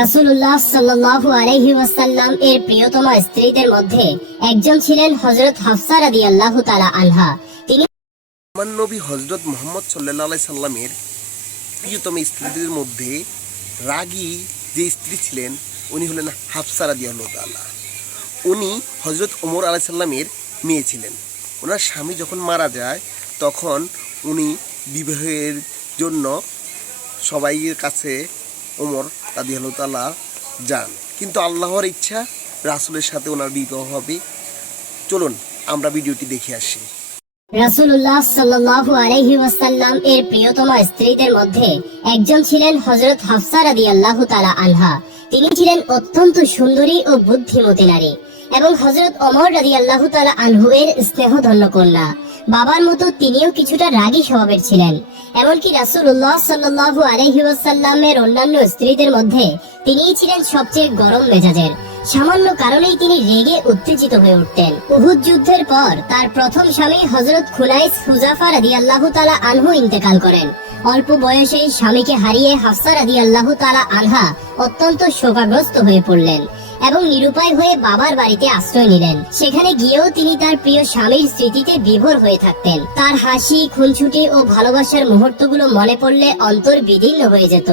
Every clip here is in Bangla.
রাসূলুল্লাহ সাল্লাল্লাহু আলাইহি ওয়াসাল্লাম এর প্রিয়তমা স্ত্রীদের মধ্যে একজন ছিলেন হযরত হাফসা রাদিয়াল্লাহু তাআলা আনহা। তিনি আমার নবী হযরত মুহাম্মদ সাল্লাল্লাহু আলাইহি সাল্লামের প্রিয়তম স্ত্রীদের মধ্যে রাগী যে স্ত্রী ছিলেন উনি হলেন হাফসা রাদিয়াল্লাহু তাআলা। উনি হযরত ওমর আলাইহিস সালামের মেয়ে ছিলেন। ওনার স্বামী যখন মারা যায় তখন উনি বিবাহের জন্য সবাইয়ের কাছে ওমর রাদিয়াল্লাহু তাআলা যান, কিন্তু আল্লাহর ইচ্ছা রাসূলের সাথে ওনার বিবাহ হবে। চলুন আমরা ভিডিওটি দেখে আসি। রাসূলুল্লাহ সাল্লাল্লাহু আলাইহি ওয়াসাল্লাম এর প্রিয়তমা স্ত্রীদের মধ্যে একজন ছিলেন হযরত হাফসা রাদিয়াল্লাহু তাআলা আনহা। তিনি ছিলেন অত্যন্ত সুন্দরী ও বুদ্ধিমতী নারী এবং হযরত ওমর রাদিয়াল্লাহু তাআলা আনহু এর স্নেহধন্য কন্যা। বাবার মতো তিনিও কিছুটা রাগী স্বভাবের ছিলেন। এমনকি রাসূলুল্লাহ সাল্লাল্লাহু আলাইহি ওয়াসাল্লামের অন্যান্য স্ত্রীদের মধ্যে তিনিই ছিলেন সবচেয়ে গরম মেজাজের। সামান্য কারণেই তিনি রেগে উত্তেজিত হয়ে উঠতেন। উহুদ যুদ্ধের পর তার প্রথম স্বামী হযরত খুনাইস হুযাফা রাদিয়াল্লাহু তাআলা আনহু ইন্তেকাল করেন। অল্প বয়সেই স্বামীকে হারিয়ে হাফসা রাদিয়াল্লাহু তাআলা আনহা অত্যন্ত শোকাগ্রস্ত হয়ে পড়লেন এবং নিরুপায় হয়ে বাবার বাড়িতে আশ্রয় নিলেন। সেখানে গিয়েও তিনি তার প্রিয় স্বামীর স্মৃতিতে বিভোর হয়ে থাকতেন। তার হাসি, খুনছুটি ও ভালোবাসার মুহূর্তগুলো মনে পড়লে অন্তর বিদীর্ণ হয়ে যেত।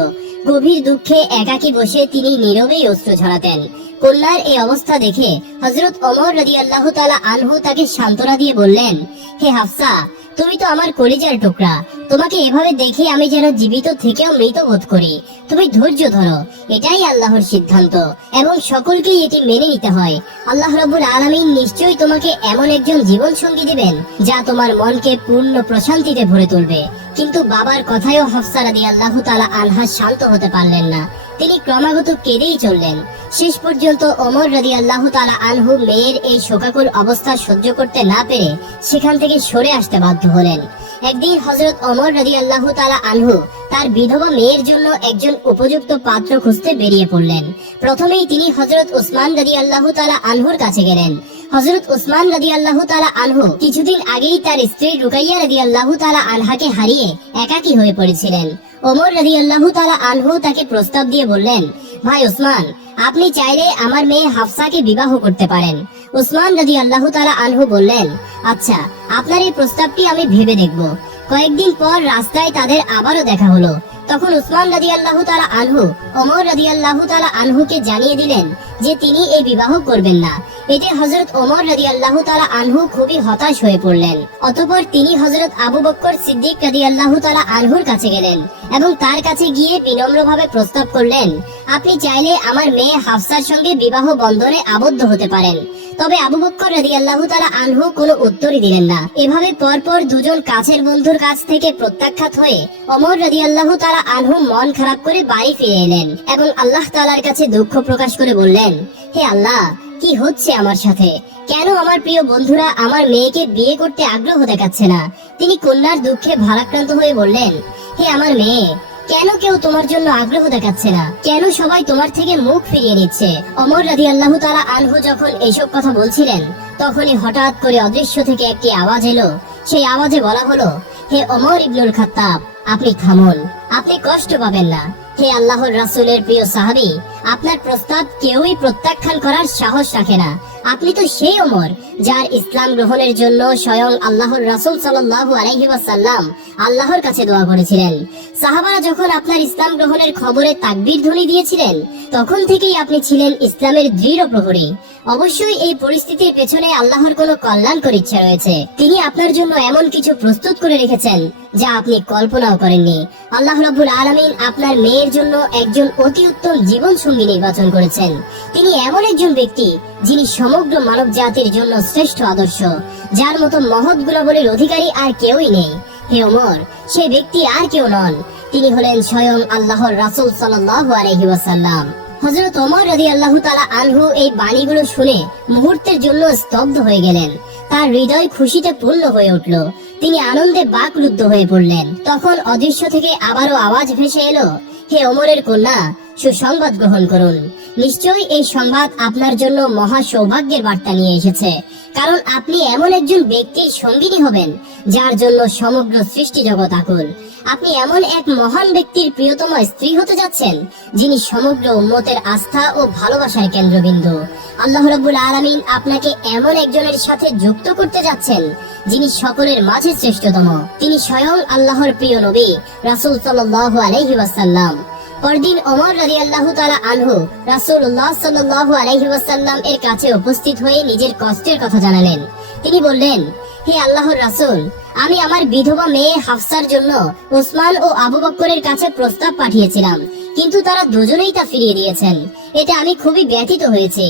গভীর দুঃখে একাকী বসে তিনি নীরবেই অশ্রু ঝরাতেন। কন্যার এই অবস্থা দেখে হযরত ওমর রাদিয়াল্লাহু তাআলা আনহু তাকে সান্ত্বনা দিয়ে বললেন, হে হাফসা, তুমি তো আমার কলিজার টুকরা। তোমাকে এভাবে দেখে আমি যেন জীবিত থেকেও মৃত বোধ করি। তুমি ধৈর্য ধরো, এটাই আল্লাহর সিদ্ধান্ত এবং সকলকেই এটি মেনে নিতে হয়। আল্লাহ রাব্বুল আলামিন নিশ্চয়ই তোমাকে এমন একজন জীবন সঙ্গী দিবেন যা তোমার মনকে পূর্ণ প্রশান্তিতে ভরে তুলবে। কিন্তু বাবার কথায়ও হাফসা রাদিয়াল্লাহু তাআলা আনহা শান্ত হতে পারলেন না। তিনি ক্রমাগত কেঁদেই চললেন। শেষ পর্যন্ত ওমর রাদিয়াল্লাহু তাআলা আনহু মেয়ের এই শোকাকুল অবস্থা সহ্য করতে না পেরে সেখান থেকে সরে আসতে বাধ্য হলেন। একদিন হযরত ওমর রাদিয়াল্লাহু তাআলা আনহু তার বিধবা মেয়ের জন্য একজন উপযুক্ত পাত্র খুঁজতে বেরিয়ে পড়লেন। প্রথমেই তিনি হযরত উসমান রাদিয়াল্লাহু তাআলা আনহুর কাছে গেলেন। হযরত উসমান রাদিয়াল্লাহু তাআলা আনহু কিছুদিন আগেই তার স্ত্রী রুকাইয়া রাদিয়াল্লাহু তাআলা আনহাকে হারিয়ে একাকী হয়ে পড়েছিলেন। ওমর রাদিয়াল্লাহু তাআলা আনহু তাকে প্রস্তাব দিয়ে বললেন, ভাই উসমান, আপনি চাইলে আমার মেয়ে হাফসাকে বিবাহ করতে পারেন। উসমান রাদিয়াল্লাহু তাআলা আনহু বললেন, আচ্ছা, আপনার এই প্রস্তাবটি আমি ভেবে দেখব। কয়েকদিন পর রাস্তায় তাদের আবারও দেখা হলো। তখন উসমান রাদিয়াল্লাহু তাআলা আনহু ওমর রাদিয়াল্লাহু তাআলা আনহুকে জানিয়ে দিলেন যে তিনি এই বিবাহ করবেন না। এতে হযরত ওমর রাদিয়াল্লাহু তাআলা আনহু খুবই হতাশ হয়ে পড়লেন। অতঃপর তিনি হযরত আবু বকর সিদ্দিক রাদিয়াল্লাহু তাআলা আনহুর কাছে গেলেন এবং তার কাছে গিয়ে বিনম্রভাবে প্রস্তাব করলেন, আপনি চাইলে আমার মেয়ে হাফসার সঙ্গে বিবাহ বন্ধনে আবদ্ধ হতে পারেন। তবে আবু বকর রাদিয়াল্লাহু তাআলা আনহু কোনো উত্তরই দিলেন না। এভাবে পরপর দুজন কাছের বন্ধুর কাছ থেকে প্রত্যাখ্যাত হয়ে ওমর রাদিয়াল্লাহু তাআলা আনহু মন খারাপ করে বাড়ি ফিরে এলেন এবং আল্লাহ তাআলার কাছে দুঃখ প্রকাশ করে বললেন, হে আল্লাহ, কি হচ্ছে আমার সাথে? কেন আমার প্রিয় বন্ধুরা আমার মেয়েকে বিয়ে করতে আগ্রহ দেখাচ্ছে না? তিনি কন্যার দুঃখে ভারাক্রান্ত হয়ে বললেন, হে আমার মেয়ে, কেন কেউ তোমার জন্য আগ্রহ দেখাচ্ছে না? কেন সবাই তোমার থেকে মুখ ফিরিয়ে নিচ্ছে? ওমর রাদিয়াল্লাহু তাআলা আনহু যখন এইসব কথা বলছিলেন তখনই হঠাৎ করে অদৃশ্য থেকে একটি আওয়াজ এলো। সেই আওয়াজে বলা হলো, হে ওমর ইবনুল খাত্তাব, আপনি থামুন, আপনি কষ্ট পাবেন না। হে আল্লাহর রাসূলের প্রিয় সাহাবী, আপনার প্রস্তাব কেউই প্রত্যাখ্যান করার সাহস রাখে না। আপনি তো সেই ওমর যার ইসলাম গ্রহণের জন্য স্বয়ং আল্লাহর রাসূল সাল্লাল্লাহু আলাইহি ওয়াসাল্লাম আল্লাহর কাছে দোয়া করেছিলেন। সাহাবারা যখন আপনার ইসলাম গ্রহণের খবরে তাকবীর ধ্বনি দিয়েছিলেন তখন থেকেই আপনি ছিলেন ইসলামের দৃঢ় প্রহরী। অবশ্যই এই পরিস্থিতির পেছনে আল্লাহর কোনো কল্যাণকর ইচ্ছা রয়েছে। তিনি আপনার জন্য এমন কিছু প্রস্তুত করে রেখেছেন যা আপনি কল্পনাও করেননি। আল্লাহ রাব্বুল আলামিন আপনার মেয়ের জন্য একজন অতি উত্তম জীবন সঙ্গী নির্বাচন করেছেন। তিনি এমন একজন ব্যক্তি যিনি সমগ্র মানব জাতির জন্য শ্রেষ্ঠ আদর্শ, যার মতো মহৎ গুণাবলীর অধিকারী আর কেউই নেই। হে ওমর, সেই ব্যক্তি আর কেউ নন, তিনি হলেন স্বয়ং আল্লাহর রাসূল সাল্লাল্লাহু আলাইহি ওয়াসাল্লাম। হযরত ওমর রাদিয়াল্লাহু তাআলা আনহু এই বাণীগুলো শুনে মুহূর্তের জন্য স্তব্ধ হয়ে গেলেন। তার হৃদয় খুশিতে পূর্ণ হয়ে উঠল। তিনি আনন্দে বাকরুদ্ধ হয়ে পড়লেন। তখন অদৃশ্য থেকে আবারও আওয়াজ ভেসে এলো, হে ওমরের কন্যা, সুসংবাদ গ্রহণ করুন। নিশ্চয়ই এই সংবাদ আপনার জন্য মহা সৌভাগ্যের বার্তা নিয়ে এসেছে, কারণ আপনি এমন একজন ব্যক্তির সঙ্গিনী হবেন যার জন্য সমগ্র সৃষ্টি জগৎ আকুল। আপনি এমন এক মহান ব্যক্তির প্রিয়তম স্ত্রী হতে যাচ্ছেন যিনি সমগ্র উম্মতের আস্থা ও ভালোবাসার কেন্দ্রবিন্দু। আল্লাহ রাব্বুল আলামিন আপনাকে এমন একজনের সাথে যুক্ত করতে যাচ্ছেন যিনি সকলের মাঝে শ্রেষ্ঠতম। তিনি স্বয়ং আল্লাহর প্রিয় নবী রাসূল সাল্লাল্লাহু আলাইহি ওয়াসাল্লাম। পরদিন ওমর রাদিয়াল্লাহু তাআলা আনহু রাসূলুল্লাহ সাল্লাল্লাহু আলাইহি ওয়াসাল্লাম এর কাছে উপস্থিত হয়ে নিজের কষ্টের কথা জানালেন। তিনি বললেন, হে আল্লাহর রাসূল, আমি আমার বিধবা মেয়ে হাফসার জন্য ওসমান ও আবু বকরের কাছে প্রস্তাব পাঠিয়েছিলাম, কিন্তু তারা দুজনেই তা ফিরিয়ে দিয়েছেন। এতে আমি খুবই ব্যথিত হয়েছি।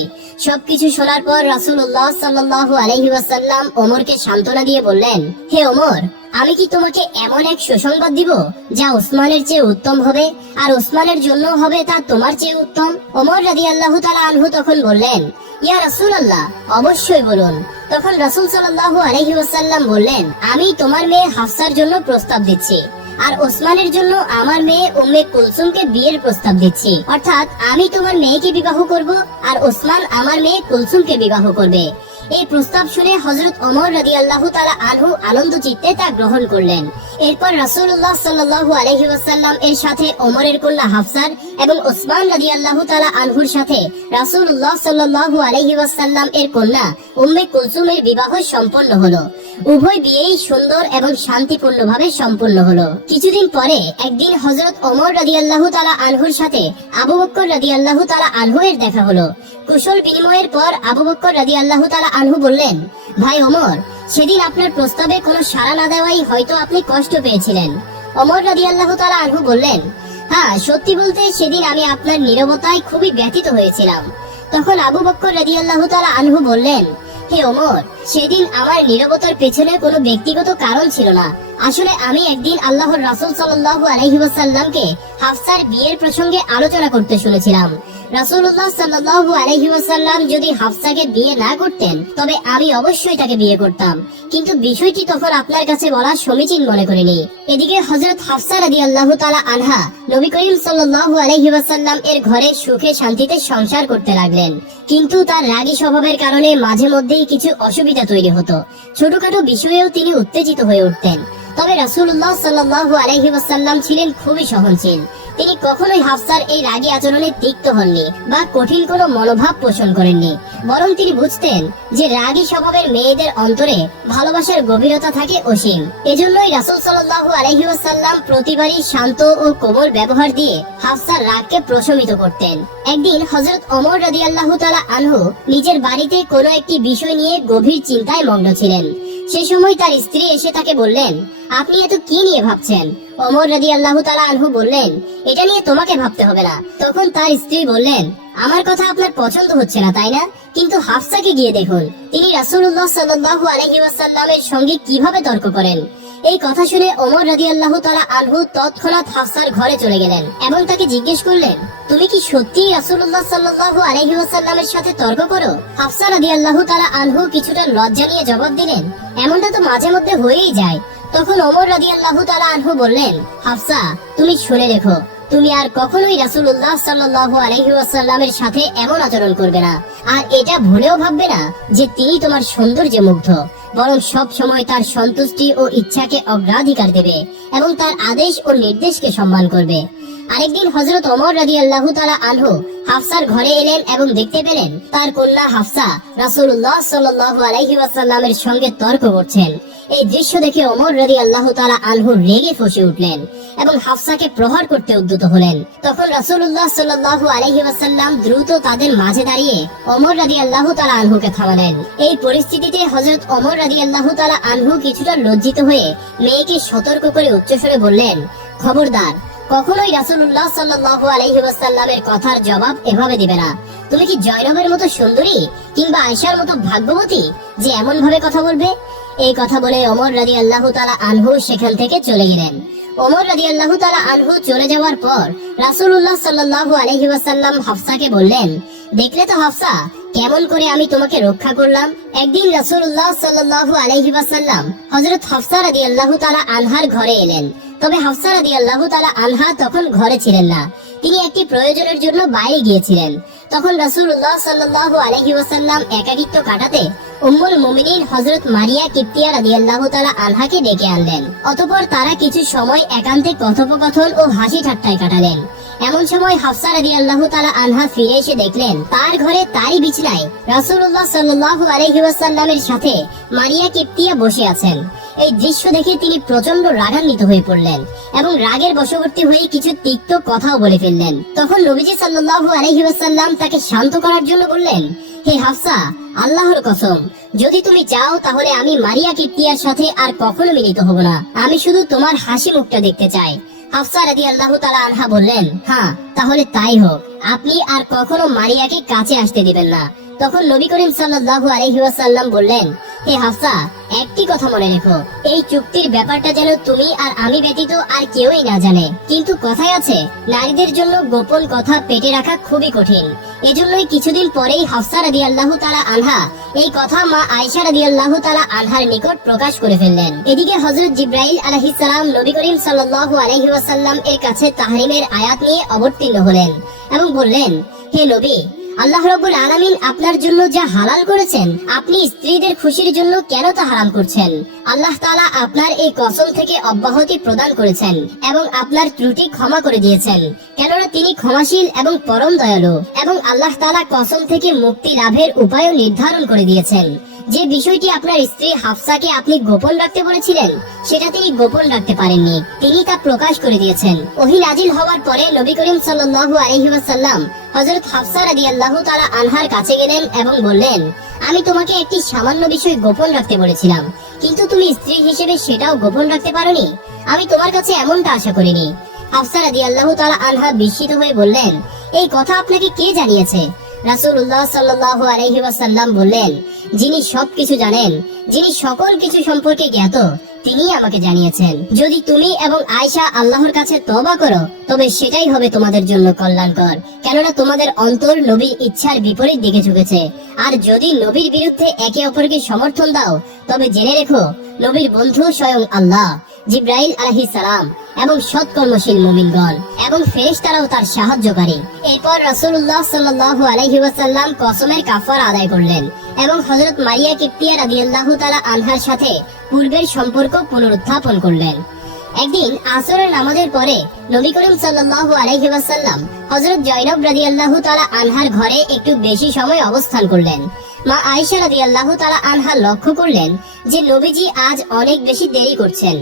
সবকিছু শোনার পর রাসূলুল্লাহ সাল্লাল্লাহু আলাইহি ওয়াসাল্লাম ওমরকে সান্ত্বনা দিয়ে বললেন, হে ওমর, আমি কি তোমাকে এমন এক সুসংবাদ দিব যা ওসমানের চেয়ে উত্তম হবে, আর ওসমানের জন্য হবে তা তোমার চেয়ে উত্তম? ওমর রাদিয়াল্লাহু তাআলা আনহু তখন বললেন, ইয়া রাসূলুল্লাহ, অবশ্যই বলুন। তখন রাসূল সাল্লাল্লাহু আলাইহি ওয়াসাল্লাম বললেন, আমি তোমার মেয়ে হাফসার জন্য প্রস্তাব দিচ্ছি, আর ওসমানের জন্য আমার মেয়ে উম্মে কুলসুমকে বিয়ের প্রস্তাব দিচ্ছি। অর্থাৎ আমি তোমার মেয়েকে বিবাহ করব, আর ওসমান আমার মেয়ে কুলসুমকে বিবাহ করবে। এই প্রস্তাব শুনে হযরত ওমর রাদিয়াল্লাহু তাআলা আনহু আনন্দ চিত্তে তা গ্রহণ করলেন। এরপর রাসূলুল্লাহ সাল্লাল্লাহু আলাইহি ওয়াসাল্লাম এর সাথে ওমরের কন্যা হাফসার এবং ওসমান রাদিয়াল্লাহু তাআলা আনহুর সাথে রাসূলুল্লাহ সাল্লাল্লাহু আলাইহি ওয়াসাল্লাম এর কন্যা উম্মে কুলসুমের বিবাহ সম্পন্ন হলো। উভয় বিয়েই সুন্দর এবং শান্তিপূর্ণভাবে সম্পন্ন হলো। কিছুদিন পরে একদিন হযরত ওমর রাদিয়াল্লাহু তাআলা আনহুর সাথে আবু বকর রাদিয়াল্লাহু তাআলা আনহু এর দেখা হলো। কুশল বিনিময়ের পর আবু বকর রাদিয়াল্লাহু তাআলা আনহু বললেন, ভাই ওমর, সেদিন আপনার প্রস্তাবে কোনো সাড়া না দেওয়াই হয়তো আপনি কষ্ট পেয়েছিলেন। ওমর রাদিয়াল্লাহু তাআলা আনহু বললেন, হ্যাঁ, সত্যি বলতে সেদিন আমি আপনার নীরবতায় খুবই ব্যথিত হয়েছিলাম। তখন আবু বকর রাদিয়াল্লাহু তাআলা আনহু বললেন, হে ওমর, সেদিন আমার নীরবতার পেছনে কোনো ব্যক্তিগত কারণ ছিল না। আসলে আমি একদিন আল্লাহর রাসূল সাল্লাল্লাহু আলাইহি ওয়াসাল্লামকে হাফসার বিয়ের প্রসঙ্গে আলোচনা করতে শুনেছিলাম। রাসূলুল্লাহ সাল্লাল্লাহু আলাইহি ওয়াসাল্লাম যদি হাফসাকে বিয়ে না করতেন তবে আমি অবশ্যই তাকে বিয়ে করতাম, কিন্তু বিষয়টি তখন আপনার কাছে বলা সমীচীন মনে করিনি। এদিকে হযরত হাফসা রাদিয়াল্লাহু তাআলা আনহা নবী করিম সাল্লাল্লাহু আলাইহি ওয়াসাল্লাম এর ঘরে সুখে শান্তিতে সংসার করতে লাগলেন, কিন্তু তার রাগী স্বভাবের কারণে মাঝে মধ্যেই কিছু অসুবিধা তৈরি হতো। ছোটখাটো বিষয়েও তিনি উত্তেজিত হয়ে উঠতেন। তবে রাসূলুল্লাহ সাল্লাল্লাহু আলাইহি ওয়াসাল্লাম ছিলেন খুবই সহনশীল। তিনি কখনোই হাফসার এই রাগী আচরণে তিক্ত হননি বা কঠিন কোনো মনোভাব পোষণ করেননি, বরং তিনি বুঝতেন যে রাগী স্বভাবের মেয়েদের অন্তরে ভালোবাসার গভীরতা থাকে অসীম। এজন্যই রাসূল সাল্লাল্লাহু আলাইহি ওয়াসাল্লাম প্রতিবারই শান্ত ও কোমল ব্যবহার দিয়ে হাফসার রাগকে প্রশমিত করতেন। একদিন হযরত ওমর রাদিয়াল্লাহু তাআলা আনহু নিজের বাড়িতে কোনো একটি বিষয় নিয়ে গভীর চিন্তায় মগ্ন ছিলেন। সেই সময় তার স্ত্রী এসে তাকে বললেন, আপনি এত কি নিয়ে ভাবছেন? ওমর রাদিয়াল্লাহু তাআলা আনহু বললেন, এটা নিয়ে তোমাকে ভাবতে হবে না। তখন তার স্ত্রী বললেন, আমার কথা আপনার পছন্দ হচ্ছে না তাই না? কিন্তু হাফসাকে গিয়ে দেখুন, তিনি রাসূলুল্লাহ সাল্লাল্লাহু আলাইহি ওয়াসাল্লামের সঙ্গে কিভাবে তর্ক করেন। এই কথা শুনে ওমর রাদিয়াল্লাহু তাআলা আনহু তৎক্ষণাৎ হাফসার ঘরে চলে গেলেন এবং তাকে জিজ্ঞেস করলেন, তুমি কি সত্যিই রাসূলুল্লাহ সাল্লাল্লাহু আলাইহি ওয়াসাল্লামের সাথে তর্ক করো? হাফসা রাদিয়াল্লাহু তাআলা আনহু কিছুটা লজ্জা নিয়ে জবাব দিলেন, এমনটা তো মাঝে মধ্যে হয়েই যায়। তখন ওমর রাদিয়াল্লাহু তাআলা আনহু বললেন, হাফসা, তুমি শুনে রেখো, তুমি আর কখনোই রাসূলুল্লাহ সাল্লাল্লাহু আলাইহি ওয়াসাল্লামের সাথে এমন আচরণ করবে না, আর এটা ভুলেও ভাববে না যে তিনি তোমার সৌন্দর্যে মুগ্ধ, বরং সব সময় তার সন্তুষ্টি ও ইচ্ছাকে অগ্রাধিকার দেবে এবং তার আদেশ ও নির্দেশকে সম্মান করবে। আরেকদিন হযরত ওমর রাদিয়াল্লাহু তাআলা আনহু হাফসার ঘরে এলেন এবং দেখতে পেলেন তার কন্যা হাফসা রাসূলুল্লাহ সাল্লাল্লাহু আলাইহি ওয়াসাল্লামের সঙ্গে তর্ক করছেন। এই দৃশ্য দেখে ওমর রাদিয়াল্লাহু তাআলা আনহু রেগে ফুঁসে উঠলেন এবং হাফসাকে প্রহার করতে উদ্যত হলেন। তখন রাসূলুল্লাহ সাল্লাল্লাহু আলাইহি ওয়াসাল্লাম দ্রুত তাদের মাঝে দাঁড়িয়ে ওমর রাদিয়াল্লাহু তাআলা আনহুকে থামালেন। এই পরিস্থিতিতে হযরত ওমর রাদিয়াল্লাহু তাআলা আনহু কিছুটা লজ্জিত হয়ে মেয়েকে সতর্ক করে উচ্চস্বরে বললেন, খবরদার, কখনোই রাসূলুল্লাহ সাল্লাল্লাহু আলাইহি ওয়াসাল্লামের কথার জবাব এভাবে দিবে না। তুমি কি জয়নবের মতো সুন্দরী কিংবা আয়েশার মতো ভাগ্যবতী যে এমন ভাবে কথা বলবে? এই কথা বলে ওমর রাদিয়াল্লাহু তাআলা আনহু সেখান থেকে চলে গেলেন। ওমর রাদিয়াল্লাহু তাআলা আনহু চলে যাওয়ার পর রাসূলুল্লাহ সাল্লাল্লাহু আলাইহি ওয়াসাল্লাম হাফসাকে বললেন, দেখলে তো হাফসা, কেমন করে আমি তোমাকে রক্ষা করলাম। একদিন রাসূলুল্লাহ সাল্লাল্লাহু আলাইহি ওয়াসাল্লাম হযরত হাফসা রাদিয়াল্লাহু তাআলা আনহার ঘরে এলেন, তবে হাফসা রাদিয়াল্লাহু তাআলা আনহা তখন ঘরে ছিলেন না। তিনি একটি প্রয়োজনের জন্য বাইরে গিয়েছিলেন। তখন রাসূলুল্লাহ সাল্লাল্লাহু আলাইহি ওয়াসাল্লাম একাকিত্ব কাটাতে উম্মুল মুমিনিন হযরত মারিয়া কিপ্তিয়া রাদিয়াল্লাহু তাআলা আনহাকে ডেকে আনলেন। অতঃপর তারা কিছু সময় একান্তে কথোপকথন ও হাসি ঠাট্টায় কাটালেন। এমন সময় হাফসা রাদিয়াল্লাহু তাআলা আনহা ফিরে এসে দেখলেন তার ঘরে তারই বিছানায় রাসূলুল্লাহ সাল্লাল্লাহু আলাইহি ওয়াসাল্লামের সাথে মারিয়া কিপ্তিয়া বসে আছেন। এই দৃশ্য দেখে তিনি প্রচন্ড রাগান্বিত হয়ে পড়লেন এবং রাগের বশবর্তী হয়ে কিছু তিক্ত কথাও বলে ফেললেন। তখন নবীজি সাল্লাল্লাহু আলাইহি ওয়াসাল্লাম তাকে শান্ত করার জন্য বললেন, হে হাফসা, আল্লাহর কসম, যদি তুমি চাও তাহলে আমি মারিয়া কিপ্তিয়ার সাথে আর কখনো মিলিত হব না। আমি শুধু তোমার হাসি মুখটা দেখতে চাই। হাফসা রাদিয়াল্লাহু তাআলা আনহা বললেন, হ্যাঁ, তাহলে তাই হোক, আপনি আর কখনো মারিয়াকে কাছে আসতে দিবেন না। তখন নবী করিম সাল্লাল্লাহু আলাইহি ওয়াসাল্লাম বললেন, হে হাফসা, একটি কথা মনে রেখো, এই চুক্তির ব্যাপারটা যেন তুমি আর আমি ব্যতীত আর কেউই না জানে। কিন্তু কথায় আছে, নারীদের জন্য গোপন কথা পেটে রাখা খুবই কঠিন। এজন্যই কিছুদিন পরেই হাফসা রাদিয়াল্লাহু তাআলা আনহা এই কথা মা আয়েশা রাদিয়াল্লাহু তাআলা আনহার নিকট প্রকাশ করে ফেললেন। এদিকে হযরত জিবরাইল আলাইহিস সালাম নবী করিম সাল্লাল্লাহু আলাইহি ওয়াসাল্লাম এর কাছে তাহরিমের আয়াত নিয়ে অবতীর্ণ হলেন এবং বললেন, হে নবী, আল্লাহ রাব্বুল আলামিন আপনার জন্য যা হালাল করেছেন, আপনি স্ত্রীদের খুশির জন্য কেন তা হারাম করছেন? আল্লাহ তাআলা আপনার এই কসম থেকে অব্যাহতি প্রদান করেছেন এবং আপনার ত্রুটি ক্ষমা করে দিয়েছেন, কেননা তিনি ক্ষমাশীল এবং পরম দয়ালু। এবং আল্লাহ তাআলা কসম থেকে মুক্তি লাভের উপায়ও নির্ধারণ করে দিয়েছেন। যে বিষয়টি আপনার স্ত্রী হাফসাকে আপনি গোপন রাখতে বলেছিলেন, সেটা তিনি গোপন রাখতে পারেননি, তিনি তা প্রকাশ করে দিয়েছেন। ওহী নাজিল হওয়ার পরে নবী করিম সাল্লাল্লাহু আলাইহি ওয়াসাল্লাম হযরত হাফসা রাদিয়াল্লাহু তাআলা আনহার কাছে গেলেন এবং বললেন, আমি তোমাকে একটি সামান্য বিষয় গোপন রাখতে বলেছিলাম, কিন্তু তুমি স্ত্রী হিসেবে সেটাও গোপন রাখতে পারোনি। আমি তোমার কাছে এমনটা আশা করিনি। হাফসা রাদিয়াল্লাহু তাআলা আনহা বিস্মিত হয়ে বললেন, এই কথা আপনাকে কে জানিয়েছে? রাসূলুল্লাহ সাল্লাল্লাহু আলাইহি ওয়াসাল্লাম বললেন, যিনি সবকিছু জানেন, যিনি সকল কিছু সম্পর্কে জ্ঞাত, তিনি আমাকে জানিয়েছেন। যদি তুমি এবং আয়েশা আল্লাহর কাছে তওবা করো, তবে সেটাই হবে তোমাদের জন্য কল্যাণকর, কেননা তোমাদের অন্তর নবীর ইচ্ছার বিপরীত দিকে ঝুঁকেছে। আর যদি নবীর বিরুদ্ধে একে অপরকে সমর্থন দাও, তবে জেনে রেখো, নবীর বন্ধু স্বয়ং আল্লাহ, জিবরাইল আলাইহিস সালাম এবং সৎকর্মশীল মুমিনগণ এবং ফেরেশতারাও তার সাহায্যকারী। এরপর রাসূলুল্লাহ সাল্লাল্লাহু আলাইহি ওয়াসাল্লাম কসমের কাফারা আদায় করলেন এবং হযরত মারিয়া কিপ্তিয়া রাদিয়াল্লাহু তাআলা আনহার সাথে পূর্বের সম্পর্ক পুনরুত্থাপন করলেন। একদিন আসরের নামাজের পরে নবী করিম সাল্লাল্লাহু আলাইহি ওয়াসাল্লাম হযরত জয়নব রাদিয়াল্লাহু তাআলা আনহার ঘরে একটু বেশি সময় অবস্থান করলেন। মা আয়েশা রাদিয়াল্লাহু তাআলা আনহা লক্ষ্য করলেন যে নবীজি আজ অনেক বেশি দেরি করছেন।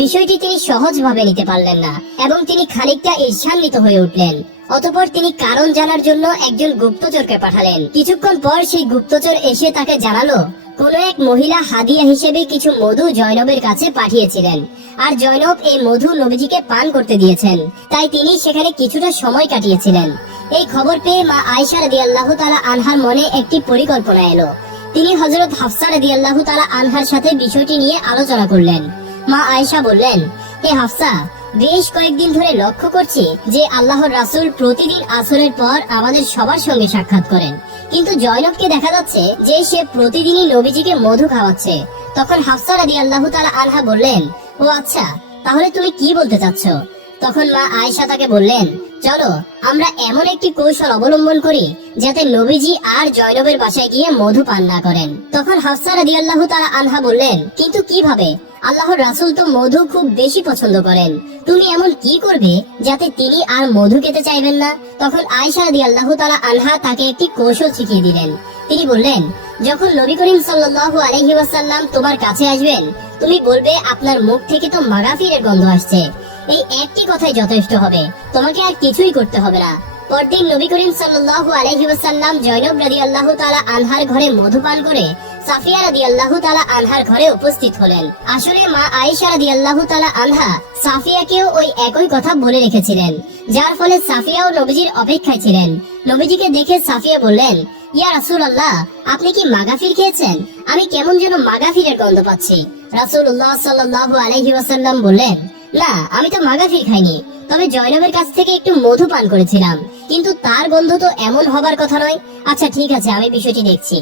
বিষয়টি তিনি সহজভাবে নিতে পারলেন না এবং তিনি খানিকটা ঈর্ষান্বিত হয়ে উঠলেন। অতঃপর তিনি কারণ জানার জন্য একজন গুপ্তচরকে পাঠালেন। কিছুক্ষণ পর সেই গুপ্তচর এসে তাকে জানালো, কোন এক মহিলা হাদিয়া হিসেবে কিছু মধু জয়নবের কাছে পাঠিয়েছিলেন, আর জয়নব এই মধু নবীজিকে পান করতে দিয়েছেন, তাই তিনি সেখানে কিছুটা সময় কাটিয়েছিলেন। এই খবর পেয়ে মা আয়েশা রাদিয়াল্লাহু তাআলা আনহার মনে একটি পরিকল্পনা এলো। তিনি হযরত হাফসা রাদিয়াল্লাহু তাআলা আনহার সাথে বিষয়টি নিয়ে আলোচনা করলেন। মা আয়েশা বললেন, হে হাফসা, বেশ কয়েকদিন ধরে লক্ষ্য করছি যে আল্লাহর রাসূল প্রতিদিন আসরের পর আমাদের সবার সঙ্গে সাক্ষাৎ করেন, কিন্তু জয়নবকে দেখা যাচ্ছে যে সে প্রতিদিনই নবীজিকে মধু খাওয়াচ্ছে। তখন হাফসা রাদিয়াল্লাহু তাআলা আনহা বললেন, ও আচ্ছা, তাহলে তুমি কি বলতে চাচ্ছ? তখন মা আয়েশা তাকে বললেন, চলো আমরা এমন একটি কৌশল অবলম্বন করি যাতে নবীজি আর জয়নবের বাসায় গিয়ে মধু পান না করেন। তখন হাফসা রাদিয়াল্লাহু তাআলা আনহা বললেন, কিন্তু কিভাবে? আল্লাহর রাসূল তো মধু খুব বেশি পছন্দ করেন, তুমি এমন কি করবে যাতে তিনি আর মধু খেতে চাইবেন না? তখন আয়েশা রাদিয়াল্লাহু তাআলা আনহা তাকে একটি কৌশল শিখিয়ে দিলেন। তিনি বললেন, যখন নবী করিম সাল্লাল্লাহু আলাইহি ওয়াসাল্লাম তোমার কাছে আসবেন, তুমি বলবে আপনার মুখ থেকে তো মাগাফিরের গন্ধ আসছে। এই একটি কথাই যথেষ্ট হবে, তোমাকে আর কিছুই করতে হবে না। পরদিন নবী করিম সাল্লাল্লাহু আলাইহি ওয়াসাল্লাম জয়নব রাদিয়াল্লাহু তাআলা আনহার ঘরে মধু পান করে সাফিয়া রাদিয়াল্লাহু তাআলা আনহার ঘরে উপস্থিত হলেন। আসলে মা আয়েশা রাদিয়াল্লাহু তাআলা আনহা সাফিয়াকেও ওই একই কথা বলে রেখেছিলেন, যার ফলে সাফিয়াও নবীজির অপেক্ষায় ছিলেন। নবীজিকে দেখে সাফিয়া বললেন, ইয়া রাসূলুল্লাহ, আপনি কি মাগাফির খেয়েছেন? আমি কেমন যেন মাগাফিরের গন্ধ পাচ্ছি। রাসূলুল্লাহ সাল্লাল্লাহু আলাইহি ওয়াসাল্লাম বললেন, না, আমি তো মাগাফির খাইনি, তবে জয়নবের কাছ থেকে একটু মধু পান করেছিলাম, কিন্তু তার গন্ধ তো এমন হবার কথা নয়। আচ্ছা ঠিক আছে, আমি বিষয়টি দেখছি।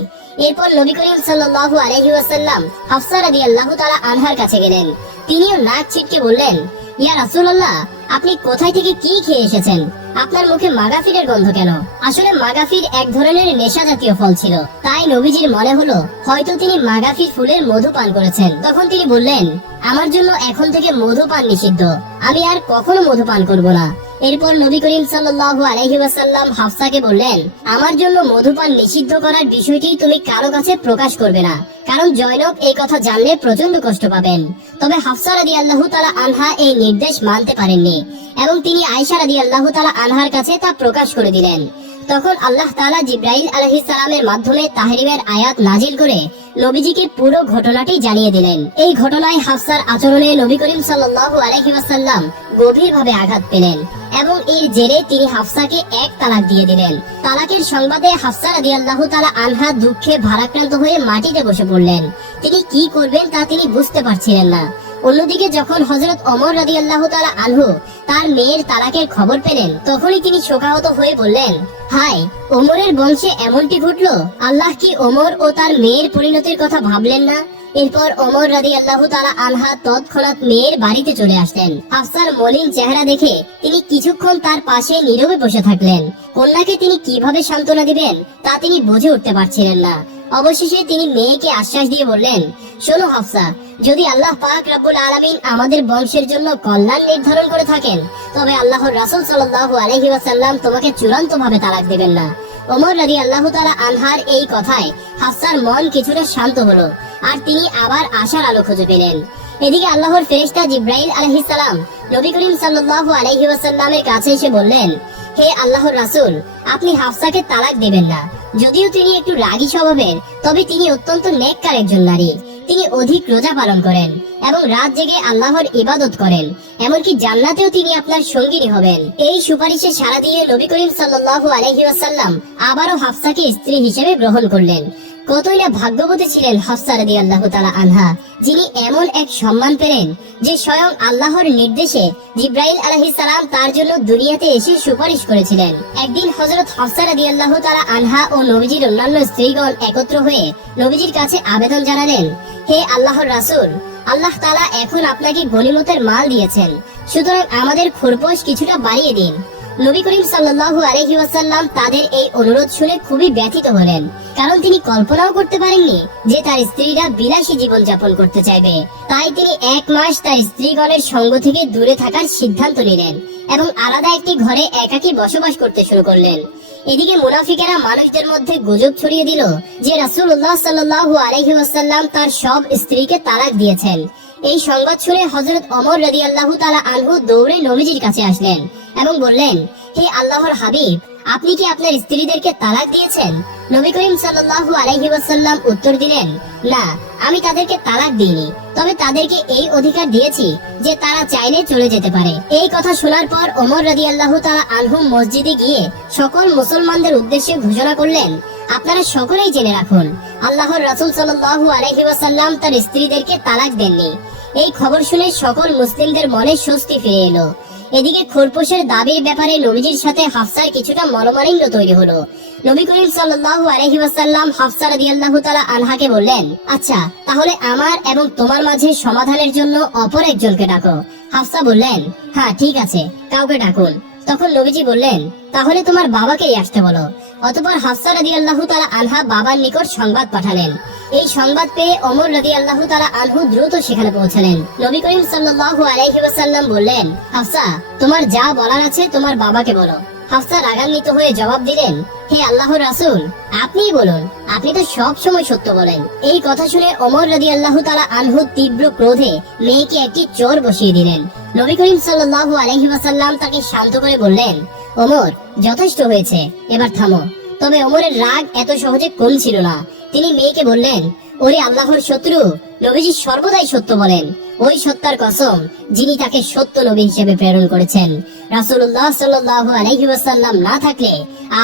এরপর নবী করিম সাল্লাল্লাহু আলাইহি ওয়াসাল্লাম হাফসা রাদিয়াল্লাহু তাআলা আনহার কাছে গেলেন। তিনিও নাক ছিটকে বললেন, ইয়া রাসূলুল্লাহ, আপনি কোথায় থেকে কি খেয়ে এসেছেন? আপনার মুখে মাগাফিরের গন্ধ কেন? আসলে মাগাফির এক ধরনের নেশা জাতীয় ফল ছিল, তাই নবীজির মনে হলো হয়তো তিনি মাগাফির ফুলের মধু পান করেছেন। তখন তিনি বললেন, আমার জন্য এখন থেকে মধু পান নিষিদ্ধ, আমি আর কখনো মধু পান করব না। এরপর নবী করিম সাল্লাল্লাহু আলাইহি ওয়াসাল্লাম হাফসাকে বললেন, আমার জন্য মধুপান নিষিদ্ধ করার বিষয়টি তুমি কারো কাছে প্রকাশ করবে না, কারণ জয়নব এই কথা জানলে প্রচন্ড কষ্ট পাবেন। তবে হাফসা রাদিয়াল্লাহু তাআলা আনহা এই নির্দেশ মানতে পারেননি এবং তিনি আয়েশা রাদিয়াল্লাহু তাআলা আনহার কাছে তা প্রকাশ করে দিলেন। তখন আল্লাহ তাআলা জিবরাইল আলাইহিস সালামের মাধ্যমে তাহরিমের আয়াত নাজিল করে নবীজিকে পুরো ঘটনাটি জানিয়ে দিলেন। এই ঘটনায় হাফসার আচরণে নবী করিম সাল্লাল্লাহু আলাইহি ওয়াসাল্লাম গভীরভাবে আঘাত পেলেন এবং এর জেরে তিনি হাফসাকে এক তালাক দিয়ে দিলেন। তালাকের সংবাদে হাফসা রাদিয়াল্লাহু তাআলা আনহা দুঃখে ভারাক্রান্ত হয়ে মাটিতে বসে পড়লেন। তিনি কি করবেন তা তিনি বুঝতে পারছিলেন না। অন্যদিকে যখন হযরত ওমর রাদিয়াল্লাহু তাআলা আনহু তার মেয়ের তালাকের খবর পেলেন, তখনই তিনি শোকাহত হয়ে বললেন, হায়, ওমরের বংশে এমনটি ঘটলো। আল্লাহ কি ওমর ও তার মেয়ের পরিণতির কথা ভাবলেন না? এরপর ওমর রাদিয়াল্লাহু তাআলা আনহা তৎক্ষণাৎ মেয়ের বাড়িতে চলে আসলেন। হাফসার মলিন চেহারা দেখে তিনি কিছুক্ষণ তার পাশে নীরবে বসে থাকলেন। কন্যাকে তিনি কিভাবে সান্ত্বনা দিবেন তা তিনি বুঝে উঠতে পারছিলেন না। অবশেষে তিনি মেয়েকে আশ্বাস দিয়ে বললেন, শোনো হাফসা, যদি আল্লাহ পাক রব্বুল আলামিন আমাদের বংশের জন্য কল্যাণ নির্ধারণ করে থাকেন, তবে আল্লাহর রাসূল সাল্লাল্লাহু আলাইহি ওয়াসাল্লাম তোমাকে চূড়ান্তভাবে তালাক দেবেন না। ওমর রাদিয়াল্লাহু তাআলা আনহার এই কথায় হাফসার মন কিছুটা শান্ত হলো আর তিনি আবার আশার আলো খুঁজে পেলেন। এদিকে আল্লাহর ফেরেশতা জিবরাইল আলাইহিস সালাম নবী করিম সাল্লাল্লাহু আলাইহি ওয়াসাল্লামের কাছে এসে বললেন, হে আল্লাহর রাসূল, আপনি হাফসাকে তালাক দেবেন না। যদিও তিনি একটু রাগী স্বভাবের, তবে তিনি অত্যন্ত নেককার একজন নারী। তিনি অধিক রোজা পালন করেন এবং রাত জেগে আল্লাহর ইবাদত করেন, এমনকি জান্নাতেও তিনি আপনার সঙ্গিনী হবেন। এই সুপারিশে সাড়া দিয়ে নবী করিম সাল্লাল্লাহু আলাইহি ওয়াসাল্লাম আবারও হাফসাকে স্ত্রী হিসেবে গ্রহণ করলেন। কতই না ভাগ্যবতী ছিলেন হাফসা রাদিয়াল্লাহু তাআলা আনহা, যিনি এমন এক সম্মান পেলেন যে স্বয়ং আল্লাহর নির্দেশে জিবরাইল আলাইহিস সালাম তার জন্য দুনিয়াতে এসে সুপারিশ করেছিলেন। একদিন হযরত হাফসা রাদিয়াল্লাহু তাআলা আনহা ও নবীজির অন্যান্য স্ত্রীগণ একত্র হয়ে নবীজির কাছে আবেদন জানালেন, হে আল্লাহর রাসূল, আল্লাহ তাআলা এখন আপনাকে গনিমতের মাল দিয়েছেন, সুতরাং আমাদের খরপোশ কিছুটা বাড়িয়ে দিন। নবী করিম সাল্লাল্লাহু আলাইহি ওয়াসাল্লাম তাদের এই অনুরোধ শুনে খুবই ব্যথিত হলেন, কারণ তিনি কল্পনাও করতে পারেননি যে তার স্ত্রীরা বিলাসী জীবন যাপন করতে চাইবে। তাই তিনি 1 মাস তার স্ত্রীগণের সঙ্গ থেকে দূরে থাকার সিদ্ধান্ত নিলেন এবং আলাদা একটি ঘরে একাকী বসবাস করতে শুরু করলেন। এদিকে মুনাফিকেরা মানুষদের মধ্যে গুজব ছড়িয়ে দিল যে রাসূলুল্লাহ সাল্লাল্লাহু আলাইহি ওয়াসাল্লাম তার সব স্ত্রীকে তালাক দিয়েছেন। এই সংবাদ শুনে হযরত ওমর রাদিয়াল্লাহু তাআলা আনহু দৌড়ে নবীজির কাছে আসলেন এবং বললেন, হে আল্লাহর হাবিব, আপনি কি আপনার স্ত্রীদেরকে তালাক দিয়েছেন? নবী করিম সাল্লাল্লাহু আলাইহি ওয়াসাল্লাম উত্তর দিলেন, না, আমি তাদেরকে তালাক দিইনি, তবে তাদেরকে এই অধিকার দিয়েছি যে তারা চাইলে চলে যেতে পারে। এই কথা শোনার পর ওমর রাদিয়াল্লাহু তাআলা আনহু মসজিদে গিয়ে সকল মুসলমানদের উদ্দেশ্যে ঘোষণা করলেন, আপনারা সকলেই জেনে রাখুন, আল্লাহর রাসূল সাল্লাল্লাহু আলাইহি ওয়াসাল্লাম তার স্ত্রীদেরকে তালাক দেননি। এই খবর শুনে সকল মুসলিমদের মনে স্বস্তি ফিরে এলো। এদিকে খরপোশের দাবির ব্যাপারে নবীজির সাথে হাফসার কিছুটা মনোমালিন্য তৈরি হলো। নবী করিম সাল্লাল্লাহু আলাইহি ওয়াসাল্লাম হাফসা রাদিয়াল্লাহু তাআলা আনহাকে বললেন, আচ্ছা, তাহলে আমার এবং তোমার মাঝে সমাধানের জন্য অপর একজনকে ডাকো। হাফসা বললেন, হ্যাঁ ঠিক আছে, কাউকে ডাকুন। তখন নবীজি বললেন, তাহলে তোমার বাবাকেই আসতে বলো। অতঃপর হাফসা রাদিয়াল্লাহু তাআলা আনহা বাবার নিকট সংবাদ পাঠালেন। এই সংবাদ পেয়ে ওমর রাদিয়াল্লাহু তাআলা আনহু দ্রুত সেখানে পৌঁছালেন। নবী করিম সাল্লাল্লাহু আলাইহি ওয়াসাল্লাম বললেন, হাফসা, তোমার যা বলার আছে তোমার বাবাকে বলো। হাফসা রাগান্বিত হয়ে জবাব দিলেন, হে আল্লাহর রাসূল, আপনিই বলুন, আপনি তো সব সময় সত্য বলেন। এই কথা শুনে ওমর রাদিয়াল্লাহু তাআলা আনহু তীব্র ক্রোধে মেয়েকে একটি চোর বসিয়ে দিলেন। নবী করিম সাল্লাল্লাহু আলাইহি ওয়াসাল্লাম তাকে শান্ত করে বললেন, ওমর, যথেষ্ট হয়েছে, এবার থামো। তবে ওমরের রাগ এত সহজে কমছিল না। তিনি মেয়েকে বললেন, ওরে আল্লাহর শত্রু, নবীজি সর্বদাই সত্য বলেন। ওই সত্তার কসম যিনি তাকে সত্য নবী হিসেবে প্রেরণ করেছেন। রাসূলুল্লাহ সাল্লাল্লাহু আলাইহি ওয়াসাল্লাম না থাকলে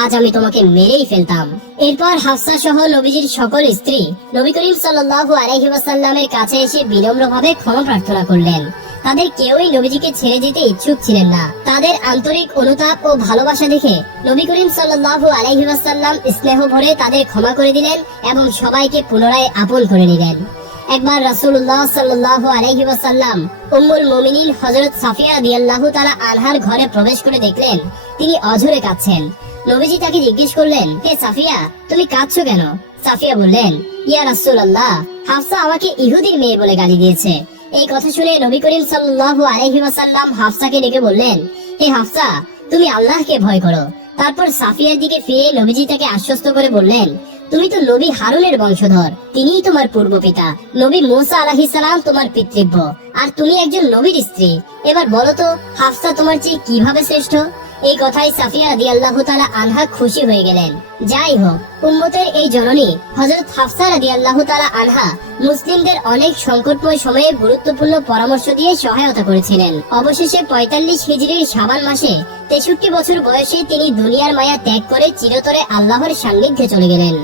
আজ আমি তোমাকে মেরেই ফেলতাম। এরপর হাফসা সহ নবীজির সকল স্ত্রী নবী করিম সাল্লাল্লাহু আলাইহি ওয়াসাল্লামের কাছে এসে বিনম্রভাবে ক্ষমা প্রার্থনা করলেন। তাদের কেউই নবীজিকে ছেড়ে যেতে ইচ্ছুক ছিলেন না। তাদের আন্তরিক অনুতাপ ও ভালোবাসা দেখে নবী করিম সাল্লাল্লাহু আলাইহি ওয়াসাল্লাম স্নেহ ভরে তাদের ক্ষমা করে দিলেন এবং সবাইকে পুনরায় আপন করে নিলেন। একবার রাসূলুল্লাহ সাল্লাল্লাহু আলাইহি ওয়াসাল্লাম উম্মুল মুমিনিন হযরত সাফিয়া রাদিয়াল্লাহু তাআলা আনহার ঘরে প্রবেশ করে দেখলেন তিনি অঝরে কাঁদছেন। নবীজি তাকে জিজ্ঞেস করলেন, হে সাফিয়া, তুমি কাঁদছো কেন? সাফিয়া বললেন, ইয়া রাসূলুল্লাহ, হাফসা আমাকে ইহুদির মেয়ে বলে গালি দিয়েছে। এই কথা শুনে নবী করিম সাল্লাল্লাহু আলাইহি ওয়াসাল্লাম হাফসাকে ডেকে বললেন, হে হাফসা, তুমি আল্লাহকে ভয় করো। তারপর সাফিয়ার দিকে ফিরে নবীজি তাকে আশ্বস্ত করে বললেন, তুমি তো নবী হারুনের বংশধর, তিনিই তোমার পূর্ব পিতা। নবী মুসা আলাইহিস সালাম তোমার পিতৃব্য, আর তুমি একজন নবীর স্ত্রী। এবার বলো তো, হাফসা তোমার চেয়ে কিভাবে শ্রেষ্ঠ? এই কথায় সাফিয়া রাদিয়াল্লাহু তাআলা আনহা খুশি হয়ে গেলেন। যাই হোক, উম্মতের এই জননী হযরত হাফসা রাদিয়াল্লাহু তাআলা আনহা মুসলিমদের অনেক সংকটময় সময়ে গুরুত্বপূর্ণ পরামর্শ দিয়ে সহায়তা করেছিলেন। অবশেষে 45 হিজরির শাবান মাসে 63 বছর বয়সে তিনি দুনিয়ার মায়া ত্যাগ করে চিরতরে আল্লাহর সান্নিধ্যে চলে গেলেন।